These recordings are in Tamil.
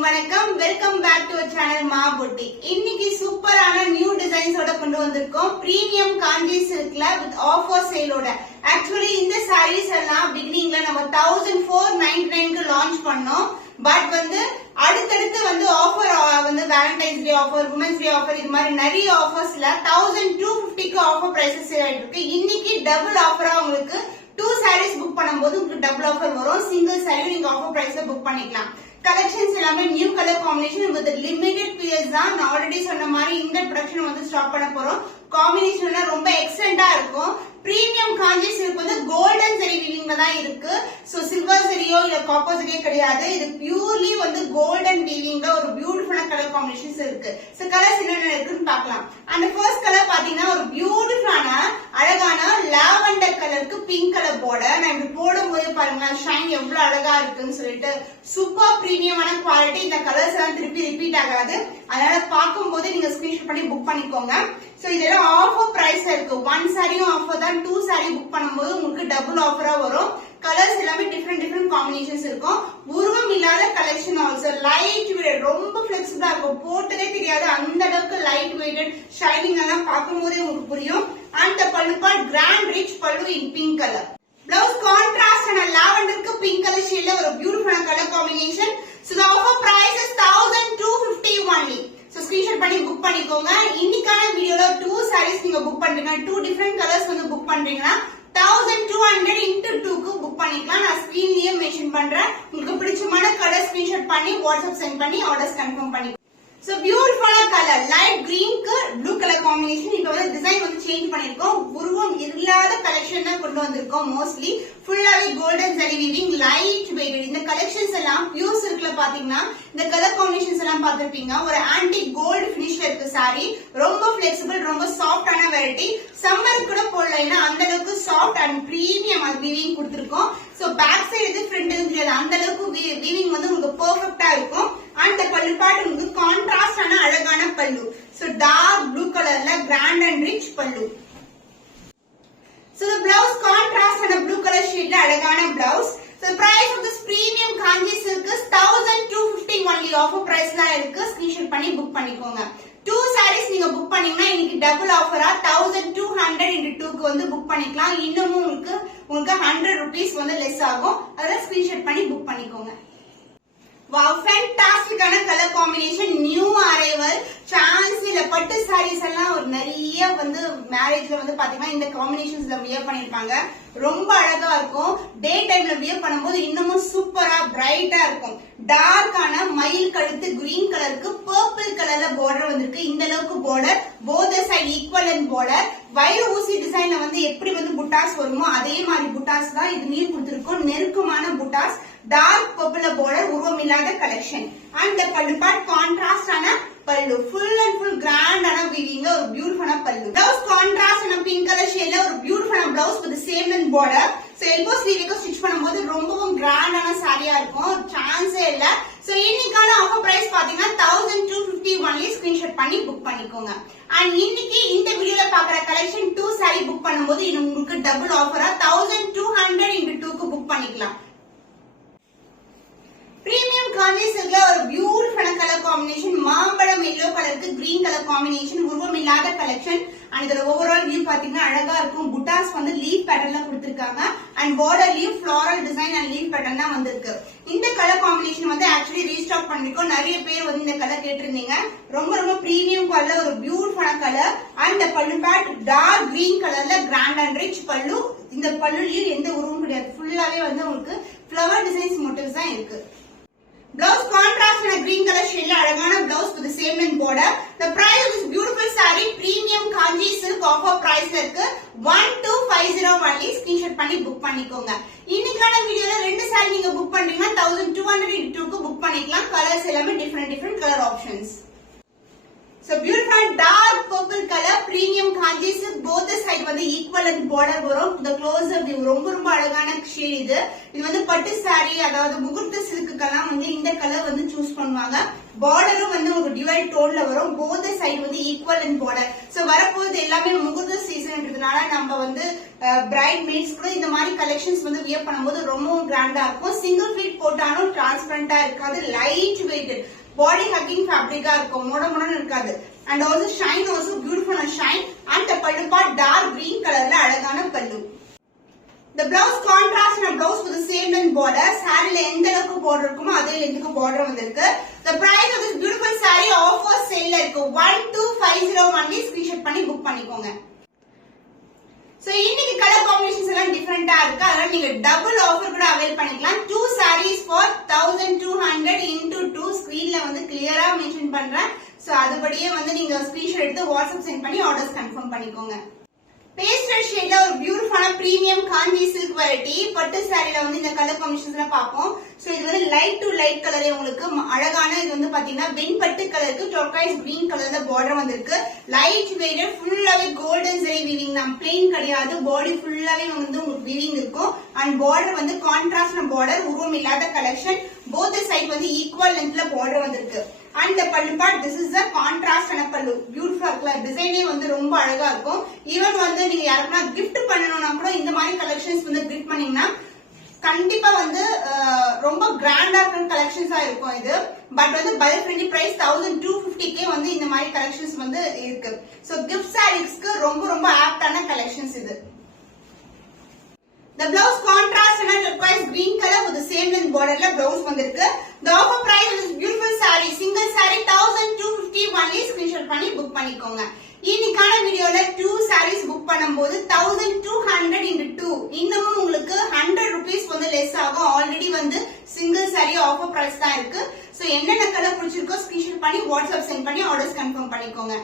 எல்லாருக்கும் வணக்கம். Welcome back to our channel Maa boutique. இன்னைக்கு சூப்பரான நியூ டிசைன்ஸோட கொண்டு வந்திருக்கோம். பிரீமியம் காஞ்சி சில்க்ல வித் ஆஃபர் சேலோட. ஆக்சுவலி இந்த சாரீஸ் எல்லாம் பிகினிங்ல நம்ம 1499க்கு லான்ச் பண்ணோம். பட் அடுத்தடுத்து offer Valentine's day offer, women's day offer, இது மாதிரி நிறைய ஆஃபர்ஸ்ல 1250க்கு ஆஃபர் பிரைசஸ் ஆயிட்டு இருக்கு. இன்னைக்கு டபுள் ஆஃபரா உங்களுக்கு 2 sarees புக் பண்ணும்போது உங்களுக்கு டபுள் ஆஃபர் வரும். சிங்கிள் சாரி நீங்க ஆஃபர் பிரைஸ்ல புக் பண்ணிக்கலாம். கலெக்ஷன்ஸ் எல்லாமே new colour combination with limited periods தான். நான் ஆல்ரெடி சொன்ன மாதிரி இந்த ப்ரொடக்ஷன் ஸ்டாப் பண்ண போறோம். காம்பினேஷன் ரொம்ப எக்ஸலண்டா இருக்கும். பிரீமியம் காஞ்சி சில்க் கோல்டன் சரி வீவிங்ல தான் இருக்கு. சோ சில்வர் சரியோ இல்ல காப்பர் சரியோ கிடையாது. இது பியூர்லி கோல்டன் வீவிங்ல ஒரு பியூட்டிஃபுல்லான கலர் காம்பினேஷன்ஸ் இருக்கு. சோ கலர்ஸ் என்னென்ன இருக்குன்னு பார்க்கலாம். அந்த ஃபர்ஸ்ட் கலர் பாத்தீங்கன்னா ஒரு பியூட்டிஃபுல்லான அழகான லாவெண்டர் கலருக்கு பிங்க் கலர் பார்டர். நான் இப்படி போடும்போது பாருங்க ஷைன் எவ்வளவு அழகா இருக்குன்னு சொல்லிட்டு சூப்பர் பிரீமியமான குவாலிட்டி. இந்த கலர்ஸ் எல்லாம் திருப்பி ரிப்பீட் ஆகாது. அதனால பார்க்கும்போது நீங்க ஸ்கிரீன்ஷாட் பண்ணி புக் பண்ணிக்கோங்க. சோ இதெல்லாம் ஆஃபர் பிரைஸ் இருக்கு. 1 சாரியும் ஆஃபர் தான். 2 சாரி புக் பண்ணும்போது உங்களுக்கு டபுள் ஆஃபரா வரும். கலர்ஸ் எல்லாமே டிஃபரெண்ட் காம்பினேஷன்ஸ் இருக்கும். உருவம் இல்லாத கலெக்ஷன் ஆல்சோ. லைட் வெயிட், ரொம்ப பிளெக்சிபிளா இருக்கும். போட்டதே தெரியாது அந்த அளவுக்கு லைட் வெயிட்டட் ஷைனிங் எல்லாம் பார்க்கும்போதே உங்களுக்கு புரியும். அந்த பல்லு part grand rich pallu in pink colour. Blouse contrast ஆன லாவெண்டருக்கு பிங்க் கலர் ஷேட்ல ஒரு பியூட்டிஃபுல்லான colour combination. So the offer price is 1250 only. So screenshot பண்ணி புக் பண்ணிக்கோங்க. இன்னைக்கான வீடியோல 2 sarees நீங்க புக் பண்றீங்க, 2 டிஃபரெண்ட் கலர்ஸ் புக் பண்றீங்கன்னா 1200 into 2க்கு புக் பண்ணிக்கலாம். நான் ஸ்கிரீன்லயே மென்ஷன் பண்றேன். உங்களுக்கு பிடிச்சமான கலர் ஸ்கிரீன்ஷாட் பண்ணி வாட்ஸ்அப் சென்ட் பண்ணி ஆர்டர்ஸ் கன்ஃபார்ம் பண்ணி. சோ பியூட்டிஃபுல்லான கலர் லைட் கிரீனுக்கு ப்ளூ கலர் காம்பினேஷன். இப்ப டிசைன் சேஞ்ச் பண்ணிருக்கோம். உருவம் இல்லாத கலெக்ஷன் தான் கொண்டு வந்திருக்கோம். மோஸ்ட்லி ஃபுல்லாவே கோல்டன் சரி வீவிங், லைட் வெயிட். இந்த கலெக்ஷன்ஸ் எல்லாம் பியூர் சில்க்ல பாத்தீங்கன்னா இந்த கலர் காம்பினேஷன்ஸ் எல்லாம் பாத்திருப்பீங்க. ஒரு ஆன்டிக் கோல்டு பினிஷ்ல இருக்கு சாரி. ரொம்ப பிளெக்சிபிள், ரொம்ப சாஃப்டான வெரைட்டி. சம்மர் கூட போடலாம். அந்த அளவுக்கு சாஃப்ட் அண்ட் பிரீமியம் வீவிங் கொடுத்திருக்கோம். சோ பேக் சைடு ஃப்ரண்ட் தெரியாது அந்த அளவுக்கு வீவிங் உங்களுக்கு பெர்ஃபெக்ட்டா இருக்கும். அந்த பல்லு பார்ட் உங்களுக்கு கான்ட்ராஸ்ட் ஆன அழகான பல்லு. சோ டார்க் ப்ளூ கலர்ல கிராண்ட் அண்ட் ரிச் பல்லு. So the blouse contrast and a blue color shade அழகான blouse. So the price of this premium kanji silk is 1250 only. Offer price தான் இருக்கு. ஸ்கிரீன்ஷாட் பண்ணி புக் பண்ணிக்கோங்க. 2 sarees நீங்க புக் பண்ணீங்கன்னா இன்னைக்கு டபுள் ஆஃபரா 1200 into 2க்கு புக் பண்ணிக்கலாம். இன்னமும் உங்களுக்கு 100 rupees லெஸ் ஆகும். அதனால ஸ்கிரீன்ஷாட் பண்ணி புக் பண்ணிக்கோங்க. Wow, fantastic ஆன colour combination. New arrival. Chance இல்ல. பட்டு சாரீஸ் எல்லாம் ஒரு நிறைய மேரேஜ்ல பாத்தீங்கன்னா இந்த காம்பினேஷன்ஸ்ல வியர் பண்ணிருப்பாங்க. ரொம்ப அழகா இருக்கும். டே டைம்ல வியர் பண்ணும்போது இன்னமும் சூப்பரா பிரைட்டா இருக்கும். டார்க்கான மயில் கழுத்து கிரீன் கலருக்கு பர்பிள் கலர்ல பார்டர் வந்திருக்கு. இந்த அளவுக்கு border both side equivalent border. வயிறு ஊசி டிசைன்ல எப்படி புட்டாஸ் வருமோ அதே மாதிரி புட்டாஸ் தான் இது நீர் கொடுத்திருக்கும். நெருக்கமான புட்டாஸ், டார்க் பர்பிள் பார்டர், உருவம் இல்லாத கலெக்ஷன். அந்த பல்லு பார்ட் கான்ட்ராஸ்ட் ஆன பல்லு. ஃபுல் அண்ட் ஃபுல் கிராண்ட் ஆன வீவிங்ல ஒரு பியூட்டிஃபுல்லான பல்லு. பிளவுஸ் கான்ட்ராஸ்ட் ஆன பிங்க் கலர் ஷேட்ல ஒரு பியூட்டிஃபுல்லான blouse with same length border. So elbow ஸ்லீவ்க்கு ஸ்டிட்ச் பண்ணும்போது ரொம்பவும் கிராண்டான சாரியா இருக்கும். சான்ஸே இல்ல. சோ இன்னைக்கான ஆஃபர் பிரைஸ் பாத்தீங்கன்னா 1250 only. ஸ்கிரீன்ஷாட் பண்ணி புக் பண்ணிக்கோங்க. அண்ட் இன்னைக்கு இந்த வீடியோல பாக்குற கலெக்ஷன் 2 saree புக் பண்ணும்போது இது உங்களுக்கு டபுள் ஆஃபரா 1200 into 2க்கு புக் பண்ணிக்கலாம். பிரீமியம் காஞ்சி சில்க்ல ஒரு பியூட்டிஃபுல்லான கலர் காம்பினேஷன். மாம்பழம் எல்லோ கலருக்கு கிரீன் கலர் காம்பினேஷன். உருவம் இல்லாத கலெக்ஷன். அண்ட் இதோட ஓவரால் வியூ பாத்தீங்கன்னா அழகா இருக்கும். புட்டாஸ் லீஃப் பேட்டர்ன்ல கொடுத்திருக்காங்க. அண்ட் பார்டர்லயும் floral design and leaf pattern தான் வந்திருக்கு. இந்த கலர் காம்பினேஷன் ஆக்சுவலி ரீஸ்டாக் பண்ணிருக்கோம். நிறைய பேர் இந்த கலர் கேட்டிருந்தீங்க. ரொம்ப பிரீமியம் கலர், ஒரு பியூட்டிஃபுல்லான கலர். அண்ட் பல்லு பேட் டார்க் கிரீன் கலர்ல கிராண்ட் அண்ட் ரிச் பல்லு. இந்த பல்லுலயும் எந்த உருவம் கிடையாது. ஃபுல்லாவே உங்களுக்கு ஃபிளவர் டிசைன்ஸ் மோட்டிவ்ஸ் தான் இருக்கு. Blouse contrast in a green color shade அழகான blouse with the same length border. The price of this beautiful saree premium kanji silk offer price இருக்கு 1250 only. ஸ்கிரீன்ஷாட் பண்ணி புக் பண்ணிக்கோங்க. இன்னைக்கான வீடியோல 2 saree நீங்க புக் பண்றீங்கன்னா 1200 into 2க்கு புக் பண்ணிக்கலாம். கலர்ஸ் எல்லாமே different colour options. So beautiful dark purple color premium kanji silk both side equivalent border வரும். The closer view ரொம்ப அழகான ஷேட் இது. இது பட்டு சாரி அதாவது முகூர்த்த சில்க்குக்கெல்லாம் இந்த கலர் சூஸ் பண்ணுவாங்க. பார்டரும் உங்களுக்கு டிவைட் டோன்ல வரும். Both side equivalent border. So வரப்போது எல்லாமே முகூர்த்த சீசன்ன்றதுனால நம்ம பிரைட் மேட்ஸ் கூட இந்த மாதிரி கலெக்ஷன்ஸ் வியர் பண்ணும்போது ரொம்பவும் கிராண்டா இருக்கும். சிங்கிள் ஃபீட் போட்டாலும் டிரான்ஸ்பரண்ட் டிரான்ஸ்பரண்டா இருக்காது, லைட் வெயிட், பாடி ஹக்கிங் ஃபேப்ரிக்கா இருக்கும், மொடமொடன்னு இருக்காது. And also shine, also beautiful shine. And பல்லு பார்ட் டார்க் கிரீன் கலர்ல அழகான பல்லு. The blouse contrast and blouse with the same length border. Saree la endha அளவுக்கு border இருக்குமோ அதே லென்த்துக்கு border வந்திருக்கு. The price of this beautiful saree offer sale ல இருக்கு. 12501 ஸ்கிரீன்ஷாட் பண்ணி புக் பண்ணிக்கோங்க. சோ இன்னைக்கு கலர் காம்பினேஷன்ஸ் எல்லாம் டிஃபரெண்டா இருக்கு. அதனால நீங்க டபுள் ஆஃபர் கூட அவைல் பண்ணிக்கலாம். 2 sarees for 1200 into 2 ஸ்கிரீன்ல வந்து கிளியரா மென்ஷன் பண்றேன். சோ அதுபடியே வந்து நீங்க ஸ்கிரீன்ஷாட் எடுத்து வாட்ஸ்அப் சென்ட் பண்ணி ஆர்டர்ஸ் கன்ஃபார்ம் பண்ணிக்கோங்க. பேஸ்டல் ஷேட்ல ஒரு பியூட்டிஃபுல்லான பிரீமியம் காஞ்சி சில்க் வெரைட்டி பட்டு சாரில வந்து இந்த கலர் காம்பினேஷன்ஸ்ல பாப்போம். சோ இது வந்து லைட் டு லைட் கலரே உங்களுக்கு அழகான. இது வந்து பாத்தீங்கன்னா வெண்பட்டு கலருக்கு டர்காய்ஸ் கிரீன் கலர்ல பார்டர் வந்திருக்கு. லைட் வெயிட், ஃபுல்லாவே கோல்டன் ஜெரி வீவிங் தான், பிளெயின் கிடையாது. பாடி ஃபுல்லாவே வந்து உங்களுக்கு வீவிங் இருக்கும். அண்ட் பார்டர் வந்து கான்ட்ராஸ்ட் பார்டர், உருவம் இல்லாத கலெக்ஷன். போத் சைட் வந்து ஈக்குவல் லென்த்ல பார்டர் வந்திருக்கு. And the pallu part, this is the contrast and pallu. Beautiful இருக்குல, டிசைனே வந்து ரொம்ப அழகா இருக்கும். ஈவன் வந்து நீங்க யாருக்குனா gift பண்ணனும்னா கூட இந்த மாதிரி கலெக்ஷன்ஸ் வந்து gift பண்ணீங்கன்னா கண்டிப்பா வந்து ரொம்ப கிராண்டா இருக்கிற கலெக்ஷன்ஸா இருக்கும் இது. பட் வந்து பல்க் ஃப்ரெண்ட்லி பிரைஸ் 1250k வந்து இந்த மாதிரி கலெக்ஷன்ஸ் வந்து இருக்கு. சோ gift sareesக்கு ரொம்ப ரொம்ப ஆப்டான கலெக்ஷன்ஸ் இது. The blouse contrast and turquoise green color with the same length border la blouse vandirukku. The offer price of this beautiful saree, single saree 1250 only screenshot பண்ணி book பண்ணிக்கோங்க. இன்னைக்கான வீடியோல 2 sarees book பண்ணும்போது 1200 into 2 இன்னமும் உங்களுக்கு 100 rupees வந்து less ஆகும். ஆல்ரெடி வந்து single saree offer price தான் இருக்கு. சோ என்னென்ன கலர் பிடிச்சிருக்கோ ஸ்கிரீன்ஷாட் பண்ணி வாட்ஸ்அப் சென்ட் பண்ணி ஆர்டர்ஸ் கன்ஃபார்ம் பண்ணிக்கோங்க.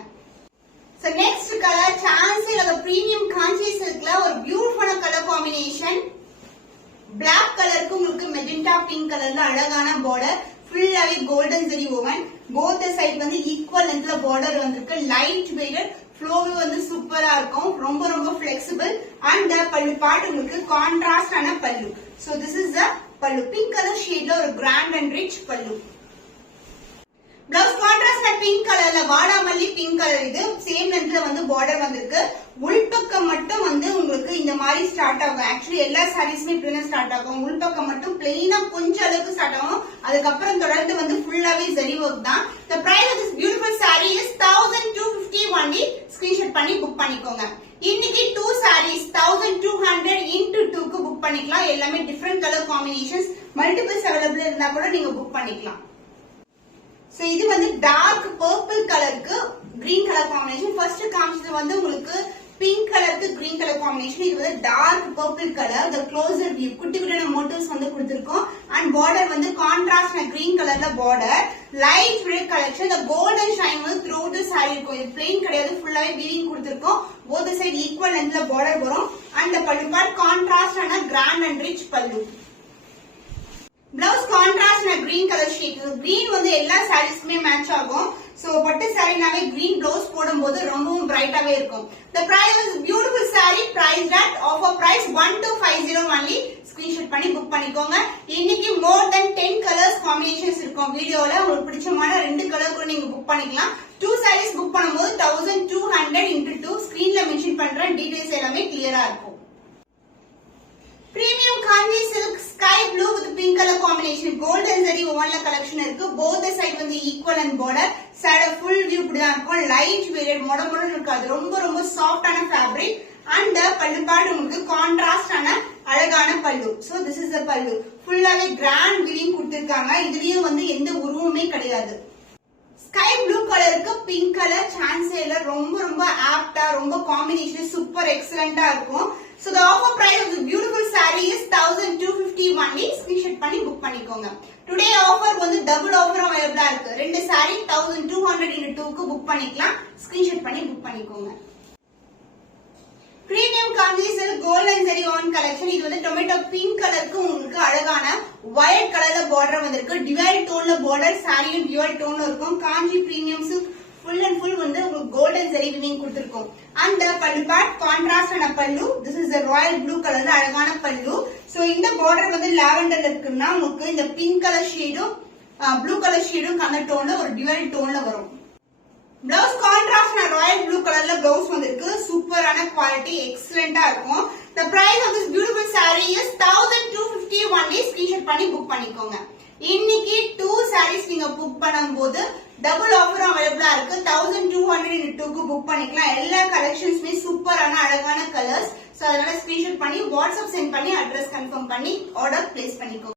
So next color chance la premium kanchi silk la or beautiful color combination. Black color ku உங்களுக்கு magenta pink color la அழகான border, full ave golden zari woven. Both the side வந்து equal length la border வந்திருக்கு. Light weighted, flow வந்து சூப்பரா இருக்கும். ரொம்ப ரொம்ப flexible. And the pallu part உங்களுக்கு contrast ஆன pallu. So this is the pallu. Pink color shade la ஒரு grand and rich pallu. Blouse contrast na pink color la வாடாமல்லி pink color இது சேம் லென்த்ல வந்து border வந்திருக்கு. உள்பக்கம் மட்டும் வந்து உங்களுக்கு இந்த மாதிரி ஸ்டார்ட் ஆகும். ஆக்சுவலி எல்லா சாரீஸ்மே இப்படி ஸ்டார்ட் ஆகும். உள்பக்கம் மட்டும் பிளெயினா கொஞ்சம் அளவுக்கு ஸ்டார்ட் ஆகும். அதுக்கப்புறம் தொடர்ந்து வந்து ஃபுல்லாவே ஜரி வர்க் தான். The price of this beautiful saree is 1250 only. Screenshot பண்ணி புக் பண்ணிக்கோங்க. இன்னைக்கு 2 sarees 1200 into 2 க்கு புக் பண்ணிக்கலாம். எல்லாமே different colour combinations, multiples available இருந்தா கூட நீங்க புக் பண்ணிக்கலாம். சோ இது வந்து டார்க் பர்பிள் கலருக்கு கிரீன் கலர் காம்பினேஷன். ஃபர்ஸ்ட் காமிச்சது வந்து உங்களுக்கு பிங்க் கலருக்கு கிரீன் கலர் காம்பினேஷன். இது வந்து dark purple colour. the closer view குட்டி குட்டியான மோட்டிவ்ஸ் வந்து கொடுத்திருக்கோம். அண்ட் பார்டர் வந்து கான்ட்ராஸ்ட் கிரீன் கலர்ல border. Light red collection. the golden shine வந்து throughout the saree இருக்கும். இது plain கிடையாது, ஃபுல்லாவே வீவிங் கொடுத்திருக்கோம். both side equal lengthல பார்டர் வரும். and the pallu part contrast and grand and rich pallu. Blouse contrast na green color shade. Green வந்து எல்லா சாரீஸ்க்குமே மேட்ச் ஆகும். சோ பட்டு சாரினாவே green blouse போடும்போது ரொம்பவும் பிரைட்டாவே இருக்கும். The price is beautiful saree priced at offer price 1250 only. Screenshot பண்ணி புக் பண்ணிக்கோங்க. இன்னைக்கு more than 10 colors combinations இருக்கும். வீடியோல உங்களுக்கு பிடிச்சமான 2 கலர் கூட நீங்க புக் பண்ணிக்கலாம். 2 sarees புக் பண்ணும்போது 1200 into 2 ஸ்கிரீன்ல மென்ஷன் பண்றேன். டீடைல்ஸ் எல்லாமே கிளியரா இருக்கும். Premium kanji silk sky blue with pink color combination. Golden zari woven la collection இருக்கு. Both the side வந்து equal and border. Side full view இப்படிதான் இருக்கும். Light weighted, மொடமொடன்னு இருக்காது. ரொம்ப ரொம்ப சாஃப்ட் ஆன fabric. And pallu part உங்களுக்கு contrast ஆன அழகான pallu. So this is the pallu. ஃபுல்லாவே grand weaving கொடுத்திருக்காங்க. இதுலயும் வந்து எந்த உருவமே கிடையாது. ஸ்கை ப்ளூ கலருக்கு பிங்க் கலர் சான்ஸே இல்ல. ரொம்ப ரொம்ப ஆப்டா, ரொம்ப காம்பினேஷன் சூப்பர் எக்ஸலண்டா இருக்கும். So the offer price of the beautiful saree is 1250 only. Screenshot பண்ணி புக் பண்ணிக்கோங்க. டுடே ஆஃபர் வந்து டபுள் ஆஃபர் அவைலபிளா இருக்கு. 2 saree 1200 into 2 க்கு புக் பண்ணிக்கலாம். ஸ்கிரீன்ஷாட் பண்ணி புக் பண்ணிக்கோங்க. Premium kanji silk golden zari woven collection. இது வந்து டொமேட்டோ பிங்க் கலருக்கு உங்களுக்கு அழகான வயலட் கலர்ல பார்டர் வந்திருக்கு. டியூவல் டோன்ல பார்டர், சாரியும் டியூவல் டோன்ல இருக்கும். Kanchi premium silk full and full வந்து உங்களுக்கு கோல்டன் ஜரி வீவிங் கொடுத்திருக்கோம். and the pallu part contrast ஆன pallu. this is the royal blue கலர்ல அழகான pallu. சோ இந்த பார்டர் வந்து லாவெண்டர்ல இருக்குன்னா உங்களுக்கு இந்த பிங்க் கலர் ஷேடும் ப்ளூ கலர் ஷேடும் கலர் டோன்ல ஒரு டியூவல் டோன்ல வரும். Blouse contrast na royal blue colorல blouse வந்திருக்கு. சூப்பரான குவாலிட்டி, எக்ஸலென்ட்டா இருக்கும். The price of this beautiful saree is 1250 only. Screenshot பண்ணி புக் பண்ணிக்கோங்க. இன்னைக்கு 2 சாரீஸ் நீங்க புக் பண்ணும்போது டபுள் ஆஃபர் அவைலபிளா இருக்கு. 1200 2க்கு புக் பண்ணிக்கலாம். எல்லா கலெக்ஷன்ஸ்மே சூப்பரான அழகான கலர்ஸ். சோ அதனால ஸ்கிரீன்ஷாட் பண்ணி வாட்ஸ்அப் சென்ட் பண்ணி அட்ரஸ் கன்ஃபார்ம் பண்ணி ஆர்டர் பிளேஸ் பண்ணிக்கோங்க.